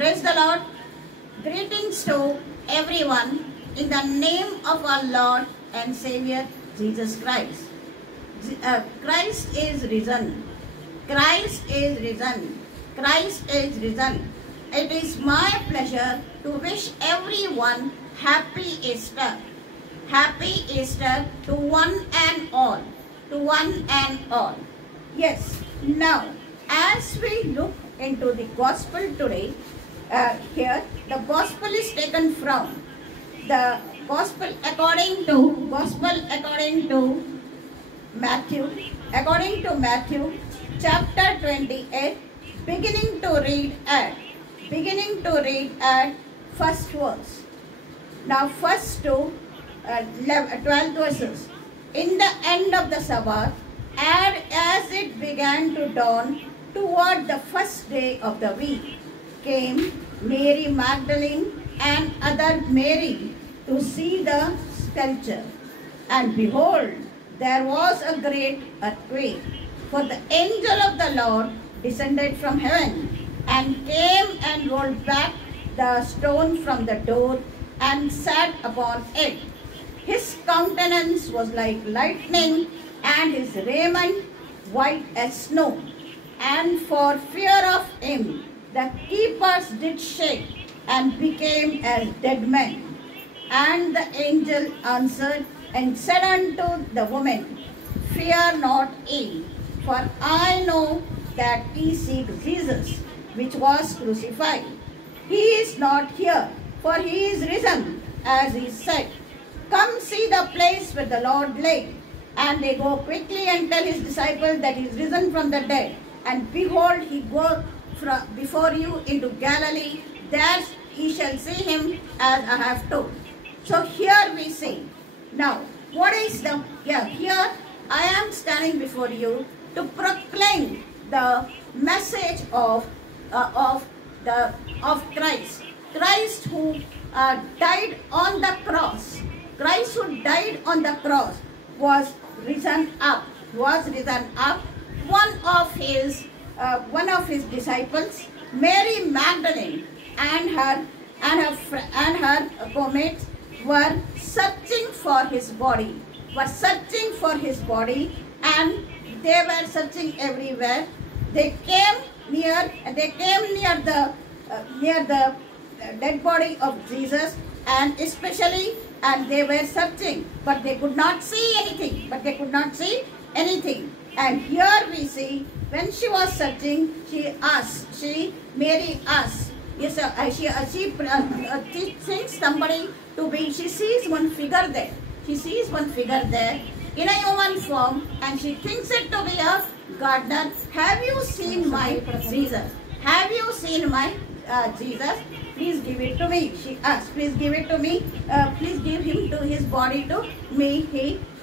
Praise the Lord. Greetings to everyone in the name of our Lord and Savior Jesus Christ. Christ is risen. Christ is risen. Christ is risen. It is my pleasure to wish everyone happy Easter. Happy Easter to one and all. To one and all. Yes, now as we look into the gospel today, here the gospel is taken from the gospel according to Matthew, chapter 28, beginning to read at first verse. Now first to 12 verses. In the end of the Sabbath, and as it began to dawn toward the first day of the week, came Mary Magdalene and other Mary to see the sepulchre. And behold, there was a great earthquake, for the angel of the Lord descended from heaven and came and rolled back the stone from the door and sat upon it. His countenance was like lightning, and his raiment white as snow. And for fear of him, the keepers did shake and became as dead men. And the angel answered and said unto the woman, Fear not ye, for I know that ye seek Jesus, which was crucified. He is not here, for he is risen, as he said. Come see the place where the Lord lay. And they go quickly and tell his disciples that he is risen from the dead. And behold, he goes before you into Galilee. There ye shall see him, as I have told. So here we see. Now, what is the... here I am standing before you to proclaim the message of Christ. Christ who died on the cross. Christ who died on the cross was risen up. One of his disciples, Mary Magdalene, and her comrades were searching for his body. And they were searching everywhere. They came near the dead body of Jesus, and they were searching, but they could not see anything. And here we see, when she was searching, Mary asked, yes, she thinks somebody to be, she sees one figure there in a human form, and she thinks it to be a gardener. Have you seen my Jesus? Have you seen my Jesus? Please give it to me. She asked, please give it to me. Please give him to his body to me.